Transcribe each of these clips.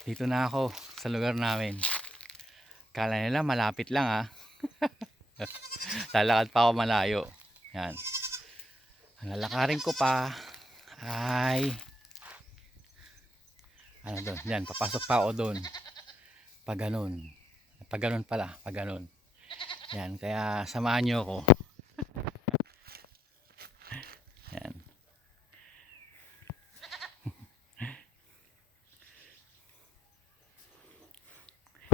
Dito na ako sa lugar namin. Kala nila malapit lang ah. Lalakad pa ako malayo. Yan. Ang lalakarin ko pa ay ano doon. Yan, papasok pa ako doon. Pag ganun. Pag ganun pala. Pag ganun. Yan, kaya samahan nyo ako. Yan.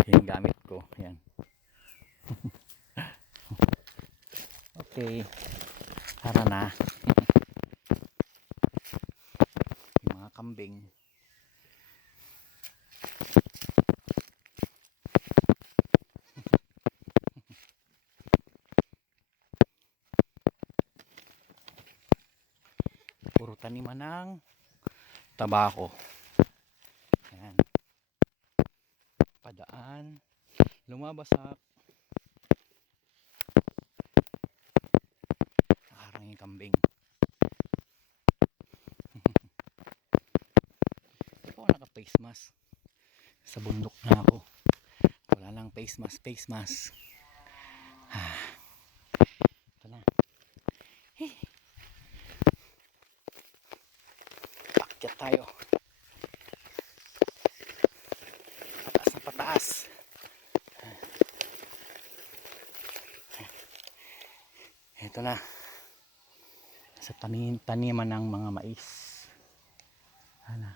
Yan yung gamit ko. Yan. Okay. Tara na. Yung mga kambing. Puro taniman ng tabako. Yan. Padaan. Lumabasak. Nakarang yung kambing. Ako naka face mask. Sa bundok na ako. Wala lang face mask. Face mask. Ito na. Pakyat tayo. Pataas na pataas. Ito na. Sa taniman ng mga mais. Ano?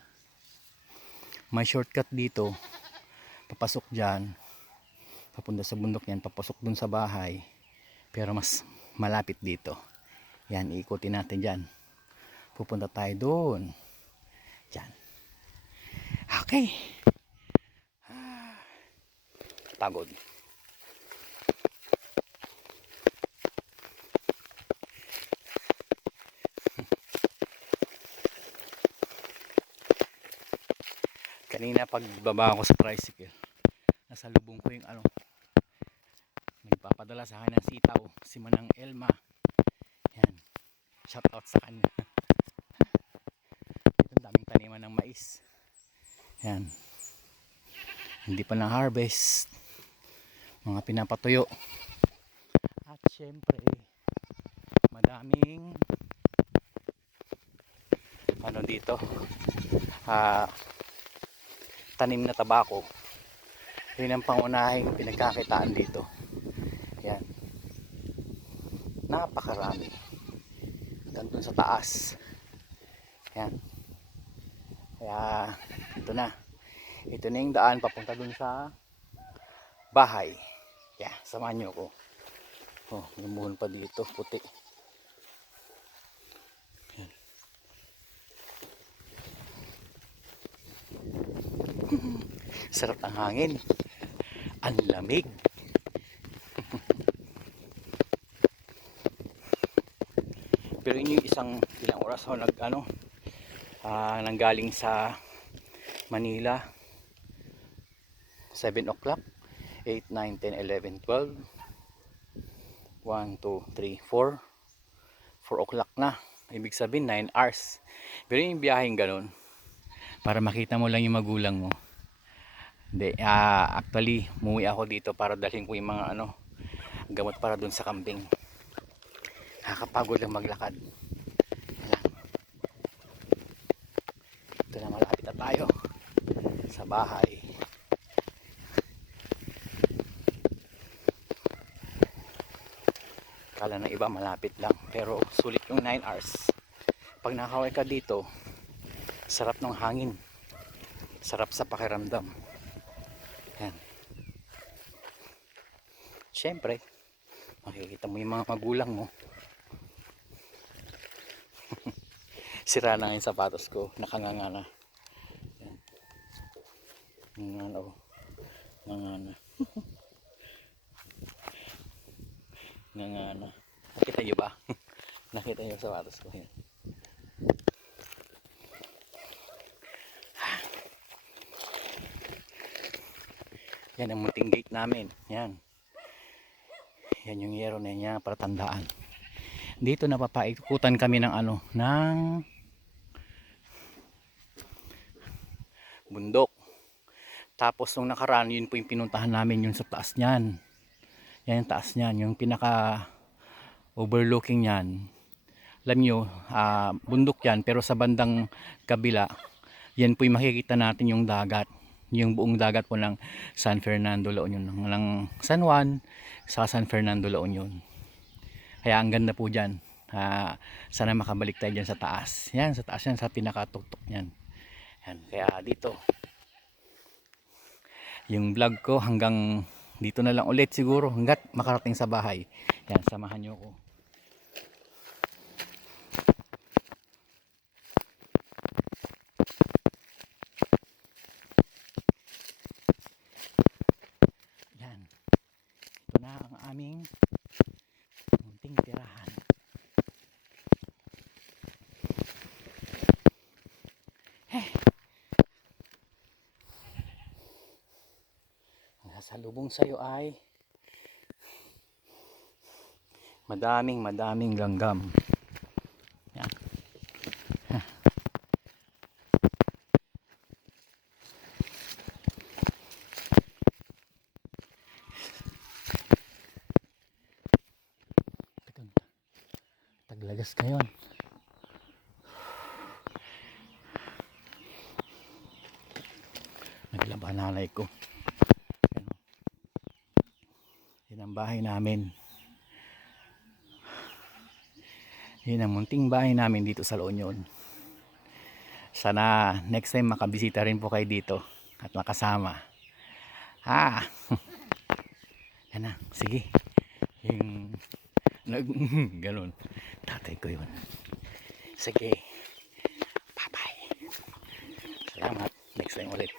May shortcut dito. Papasok dyan. Papunta sa bundok yan. Papasok dun sa bahay. Pero mas malapit dito. Yan, ikutin natin dyan. Pupunta tayo doon. Dyan. Okay. Pagod. Kanina pagbaba ako sa tricycle, nasa lubong ko yung nagpapadala sa akin ng sitaw, si Manang Elma. Yan. Shout out sa kanya. Ito daming taniman ng mais. Yan. Hindi pa na harvest. Mga pinapatuyo. At syempre, madaming dito. Tanim na tabako. Yun ang pangunahing pinagkakitaan dito. Yan. Napakarami. Hanggang dun sa taas. Yan. Kaya ito na. Ito na yung daan papunta dun sa bahay. Kaya samahan nyo ako. Oh, lumuhon pa dito. Puti. Yan. Sarap ng hangin. Ang lamig. Pero yun yung ilang oras ako nanggaling sa Manila. 7 o'clock, 8, 9, 10, 11, 12, 1, 2, 3, 4 o'clock na. Ibig sabihin 9 hours. Pero yung biyaheng ganun, para makita mo lang yung magulang mo. Hindi, actually umuwi ako dito para dalhin ko yung mga gamot para dun sa kambing. Nakakapagod lang maglakad. Ayan. Ito na, malapit na tayo sa bahay. Kala ng iba malapit lang, pero sulit yung 9 hours. Pag nakaway ka dito, sarap ng hangin, sarap sa pakiramdam. Yan. Siyempre, makikita mo yung mga magulang mo. Sira na yung sapatos ko, nakanganga na. Yan. Ngangana. Ngangana. Nakita nyo ba? Nakita nyo yung sapatos ko. Yan. Yan ang munting gate namin. Yan. Yan yung yero na niya para tandaan. Dito napapaikutan kami ng ng bundok. Tapos nung nakaraan, yun po yung pinuntahan namin, yun sa taas niyan. Yan yung taas niyan, yung pinaka overlooking niyan. Alam nyo, bundok yan, pero sa bandang kabila, yan po yung makikita natin yung dagat. Yung buong dagat po ng San Fernando, La Union. Ng San Juan sa San Fernando, La Union. Kaya ang ganda po dyan. Sana makabalik tayo dyan sa taas. Yan, sa taas yan, sa pinakatuktok yan. Yan. Kaya dito, yung vlog ko hanggang dito na lang ulit siguro hanggat makarating sa bahay. Yan, samahan nyo ko. Yan, ito na ang aming munting tirahan. Sa lubong sa'yo ay madaming langgam. Yan. Taglagas ngayon. Naglaba nanay ko. Yan ang bahay namin. Yan ang munting bahay namin dito sa La Union. Sana next time makabisita rin po kayo dito at makasama. Yan na, sige. Yung ganun. Tatay ko yun. Sige. Bye bye. Salamat. Next time ulit.